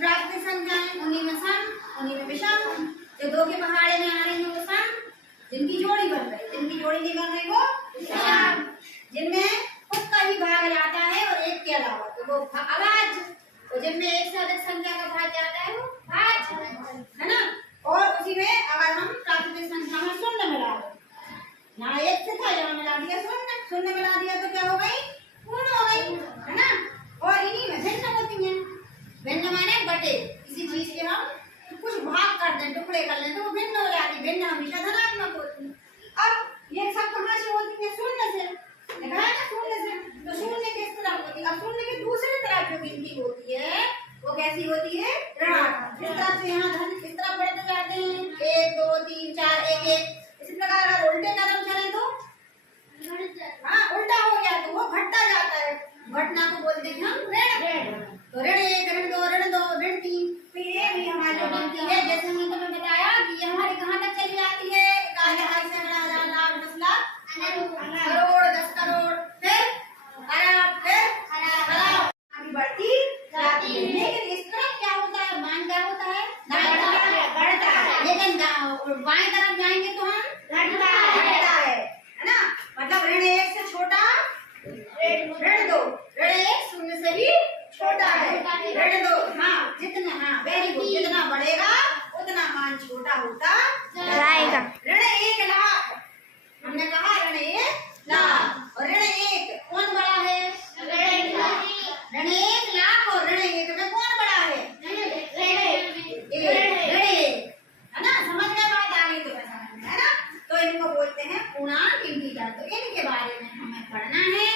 प्राकृतिक संख्याएं, उन्हीं में सम, उन्हीं में विषम। जो दो के पहाड़े में आ रही है वो सम, जिनकी जोड़ी बन रही, जिनकी जोड़ी नहीं बन रही वो विषम। जिनमें खुद का ही भाग जाता है और एक के अलावा तो वो अभाज्य। तो जिनमें एक से अधिक संख्या का भाग जाता है वो भाज्य, है ना। और उसी में अगर हम प्राकृतिक संख्या में शून्य मिला दें, यहाँ एक से था, यहाँ मिला दिया शून्य, शून्य मिला दिया तो क्या हो गई, पूर्ण हो गई, है ना। और इन्हीं में भिन्न होती है। भिन्न माने बटे, किसी चीज के हम कुछ भाग कर दें, टुकड़े कर लें तो वो भिन्न हो जाती है। भिन्न हमेशा धनात्मक होती है। अब ये सब कहाँ से होती है, शून्य से, देखा है ना, शून्य से। तो शून्य किस तरह होती है, अब शून्य की दूसरी तरफ जो गिनती होती है वो कैसी होती है, ऋणात्मक। इस तरह से यहाँ धन किस तरह बढ़ते जाते हैं, 1 2 3 4 1 1। इसी प्रकार अगर उल्टे कदम चले तो हाँ उल्टा हो गया तो वो घटता जाता है। घटना को बोलते हैं हम ऋण। तो ऋण 1 ऋण 2 ऋण 2 ऋण 3। फिर ये भी हमारी जो गिनती है, जैसे मैंने तुम्हें बताया कि ये हमारी कहाँ तक चली जाती है, 1,000 से 10,000 लाख 10 लाख करोड़ 10 करोड़, फिर अरब, फिर आगे बढ़ती जाती है। लेकिन इस तरफ क्या होता है, मान क्या होता है, बढ़ता है। लेकिन बाएं तरफ जाएंगे तो हम घटता है ना। मतलब ऋण 1 से छोटा ऋण 2, ऋण 1 शून्य से भी छोटा है, ऋण 2 हाँ जितना, हाँ वेरी गुड, जितना बढ़ेगा उतना मान छोटा होता जाएगा। ऋण 1 लाख, हमने कहा ऋण 1 लाख, और ऋण 1 कौन बड़ा है, ऋण 1 लाख और ऋण 1 में कौन बड़ा है, है ना। समझ में बात आ गई तो है ना। तो इनको बोलते हैं पूर्णांक इंटीजर। तो इनके बारे में हमें पढ़ना है।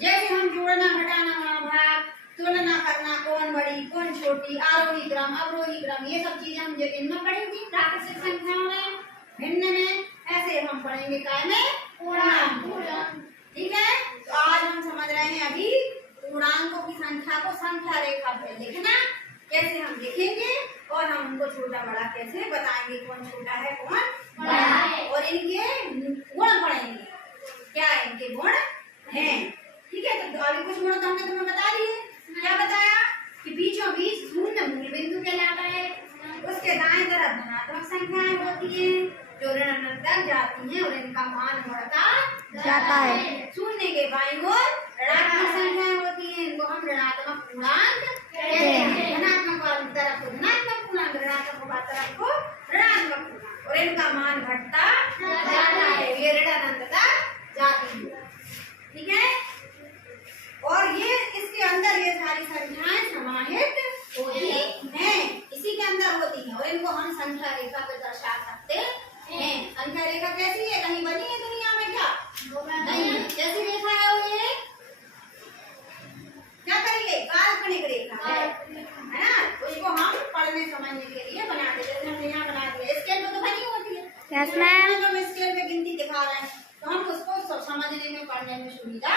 जैसे हम जोड़ना, घटाना, भाग, तुलना करना, कौन बड़ी कौन छोटी, आरोही क्रम अवरोही क्रम, ये सब चीजें हम जो इनमें पढ़ी थी प्राकृतिक संख्याओं में, भिन्न में, ऐसे हम पढ़ेंगे काय में, पूर्णांक। ठीक है। तो आज हम समझ रहे हैं अभी पूर्णांकों की संख्या को संख्या रेखा पे लिखना, कैसे हम लिखेंगे और हम उनको छोटा बड़ा कैसे बताएंगे, कौन छोटा है कौन बड़ा है, और इनके गुण पढ़ेंगे, क्या इनके गुण हैं। ठीक है। तो अभी कुछ गुण तो हमने तुम्हें बता दिए। क्या बताया कि बीचों बीच शून्य मूल बिंदु कहलाता है, उसके दाएं तरफ धनात्मक संख्याएं होती है जो ऋण तक जाती हैं और इनका मान बढ़ता जाता है। शून्य के बाईं ओर ऋणात्मक संख्याएं होती हैं, इनको हम ऋणात्मक पूर्णांक कहते हैं। धनात्मक वाली तरफ को धनात्मक पूर्णांक, ऋणात्मक वाली तरफ को ऋणात्मक पूर्णांक, और इनका मान घटता जाता है, ये ऋण अनंत तक जाती है। ठीक है। और ये इसके अंदर ये सारी संख्याएं समाहित होती हैं, इसी के अंदर होती हैं, और इनको हम संख्या रेखा पे दर्शा सकते हैं। संख्या रेखा कैसी है, कहीं बनी है दुनिया में क्या, नहीं। कैसी रेखा है वो, ये क्या करेंगे, काल्पनिक रेखा है ना। उसको हम पढ़ने समझने के लिए बनाते, जैसे हमने यहाँ बना दिया, स्केल पे तो बनी होती है। Yes ma'am. हम स्केल पे गिनती दिखा रहे हैं तो हम उसको समझने में, पढ़ने में सुविधा